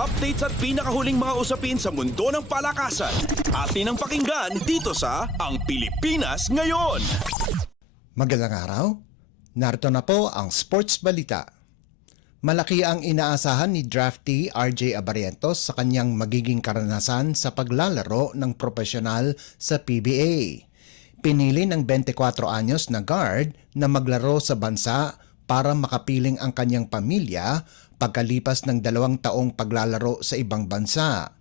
Updates at pinakahuling mga usapin sa mundo ng palakasan. Atin ang pakinggan dito sa Ang Pilipinas Ngayon. Magandang araw. Narito na po ang Sports Balita. Malaki ang inaasahan ni draftee RJ Abarientos sa kanyang magiging karanasan sa paglalaro ng profesional sa PBA. Pinili ng 24 anyos na guard na maglaro sa bansa para makapiling ang kanyang pamilya pagkalipas ng 2 taong paglalaro sa ibang bansa.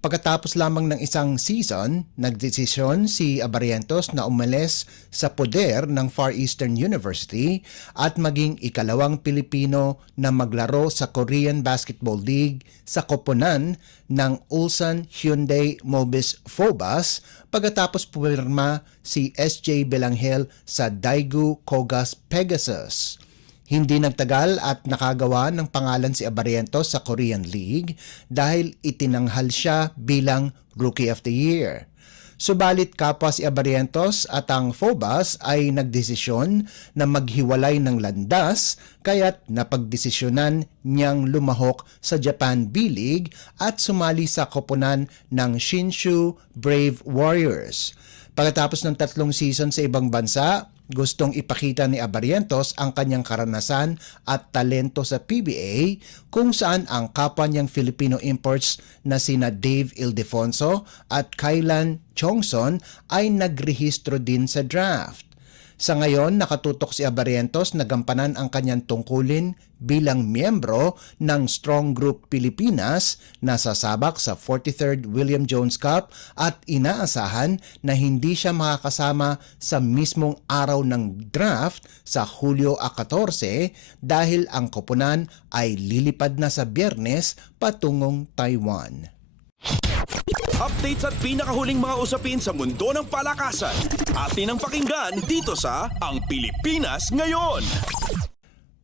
Pagkatapos lamang ng isang season, nagdesisyon si Abarientos na umalis sa poder ng Far Eastern University at maging ikalawang Pilipino na maglaro sa Korean Basketball League sa koponan ng Ulsan Hyundai Mobis Phobos pagkatapos pumirma si SJ Belangel sa Daegu Kogas Pegasus. Hindi nagtagal at nakagawa ng pangalan si Abarientos sa Korean League dahil itinanghal siya bilang Rookie of the Year. Subalit kapwa si Abarientos at ang Phobos ay nagdesisyon na maghiwalay ng landas kaya't napagdesisyonan niyang lumahok sa Japan B-League at sumali sa koponan ng Shinshu Brave Warriors. Pagkatapos ng 3 season sa ibang bansa, gustong ipakita ni Abarientos ang kanyang karanasan at talento sa PBA kung saan ang kapwa niyang Filipino imports na sina Dave Ildefonso at Kailan Chongson ay nagrehistro din sa draft. Sa ngayon, nakatutok si Abarientos na gampanan ang kanyang tungkulin bilang miyembro ng Strong Group Pilipinas na sasabak sa 43rd William Jones Cup at inaasahan na hindi siya makakasama sa mismong araw ng draft sa Hulyo 14 dahil ang koponan ay lilipad na sa Biyernes patungong Taiwan. Updates at pinakahuling mga usapin sa mundo ng palakasan. Atin ang pakinggan dito sa Ang Pilipinas Ngayon.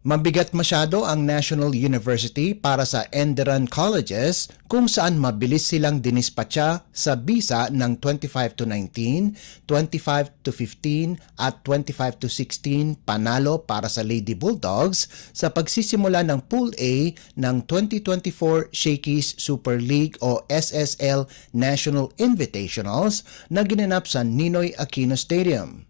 Mabigat masyado ang National University para sa Enderun Colleges kung saan mabilis silang dinispatcha sa bisa ng 25 to 19, 25 to 15 at 25 to 16 panalo para sa Lady Bulldogs sa pagsisimula ng Pool A ng 2024 Shakey's Super League o SSL National Invitationals na ginanap sa Ninoy Aquino Stadium.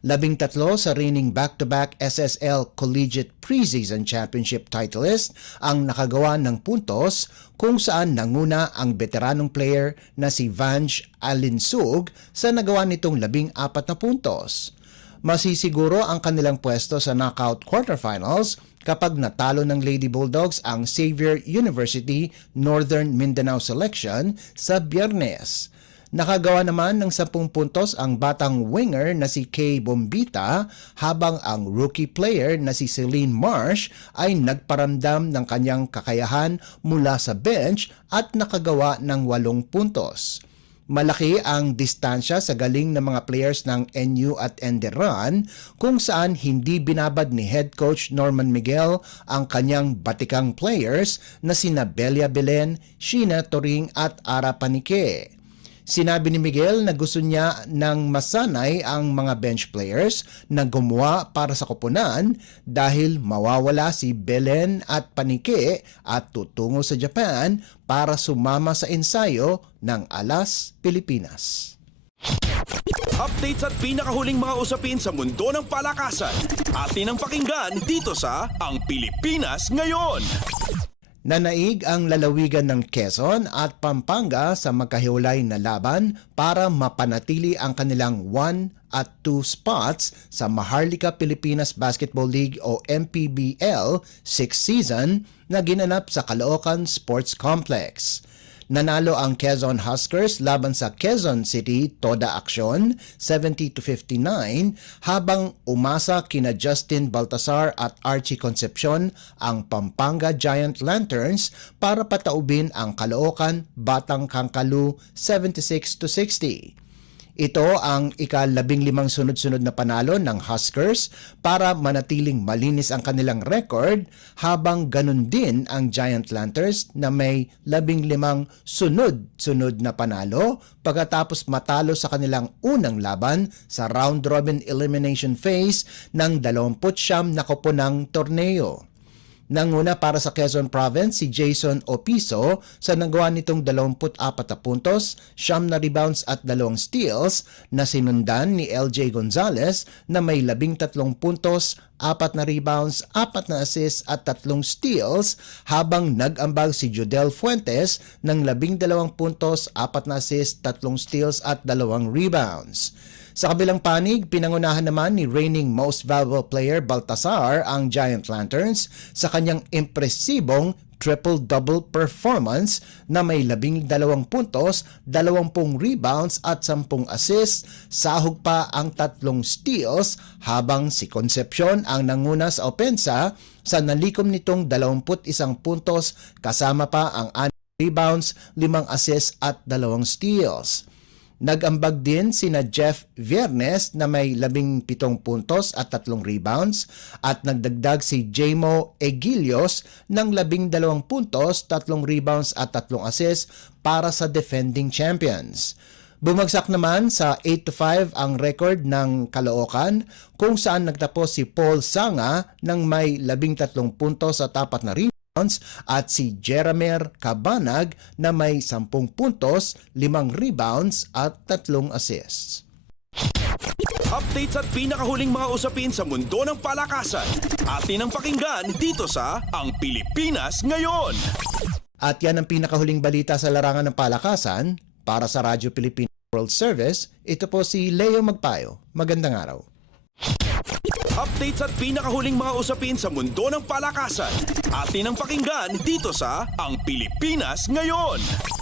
13 sa reigning back-to-back SSL Collegiate Preseason Championship titleist ang nakagawa ng puntos kung saan nanguna ang veteranong player na si Vange Alinsug sa nagawa nitong 14 na puntos. Masisiguro ang kanilang pwesto sa knockout quarterfinals kapag natalo ng Lady Bulldogs ang Xavier University Northern Mindanao selection sa Biyernes. Nakagawa naman ng 10 puntos ang batang winger na si Kay Bombita habang ang rookie player na si Celine Marsh ay nagparamdam ng kanyang kakayahan mula sa bench at nakagawa ng 8 puntos. Malaki ang distansya sa galing ng mga players ng NU at Enderun kung saan hindi binabad ni head coach Norman Miguel ang kanyang batikang players na sina Belia Belen, Sheena Toring at Ara Panique. Sinabi ni Miguel na gusto niya ng masanay ang mga bench players na gumawa para sa koponan dahil mawawala si Belen at Panique at tutungo sa Japan para sumama sa ensayo ng Alas, Pilipinas. Updates at pinakahuling mga usapin sa mundo ng palakasan. Atin ang pakinggan dito sa Ang Pilipinas Ngayon. Nanaig ang lalawigan ng Quezon at Pampanga sa magkahiwalay na laban para mapanatili ang kanilang 1 at 2 spots sa Maharlika Pilipinas Basketball League o MPBL 6th season na ginanap sa Caloocan Sports Complex. Nanalo ang Quezon Huskers laban sa Quezon City Toda Aksyon 70-59 habang umasa kina Justin Baltasar at Archie Concepcion ang Pampanga Giant Lanterns para pataubin ang Caloocan Batang Kangkalu 76-60. Ito ang ika-15 sunod-sunod na panalo ng Huskers para manatiling malinis ang kanilang record habang ganun din ang Giant Lanterns na may 15 sunod-sunod na panalo pagkatapos matalo sa kanilang unang laban sa round-robin elimination phase ng 29 na koponang torneo. Nanguna para sa Quezon Province si Jason Opiso sa nagawa nitong 24 na puntos, 9 na rebounds at 2 steals na sinundan ni LJ Gonzalez na may 13 puntos, 4 na rebounds, 4 na assists at 3 steals habang nag-ambag si Jodel Fuentes ng 12 puntos, 4 na assists, 3 steals at 2 rebounds. Sa kabilang panig, pinangunahan naman ni reigning most valuable player Baltasar ang Giant Lanterns sa kanyang impresibong triple-double performance na may 12 puntos, 20 rebounds at 10 assists, sahog pa ang 3 steals habang si Concepcion ang nanguna sa opensa sa nalikom nitong 21 puntos kasama pa ang 6 rebounds, 5 assists at 2 steals. Nag-ambag din sina Jeff Viernes na may 17 puntos at 3 rebounds at nagdagdag si Jamo Egilios ng 12 puntos, 3 rebounds at 3 assists para sa defending champions. Bumagsak naman sa 8-5 ang record ng Caloocan kung saan nagtapos si Paul Sanga ng may 13 puntos at 4 na rebounds at si Jeremer Cabanag na may 10 puntos, 5 rebounds at 3 assists. Updates at pinakahuling mga usapin sa mundo ng palakasan. Atin ang pakinggan dito sa Ang Pilipinas Ngayon. At yan ang pinakahuling balita sa larangan ng palakasan. Para sa Radyo Pilipinas World Service, ito po si Leo Magpayo. Magandang araw. Updates at pinakahuling mga usapin sa mundo ng palakasan. Atin ang pakinggan dito sa Ang Pilipinas Ngayon.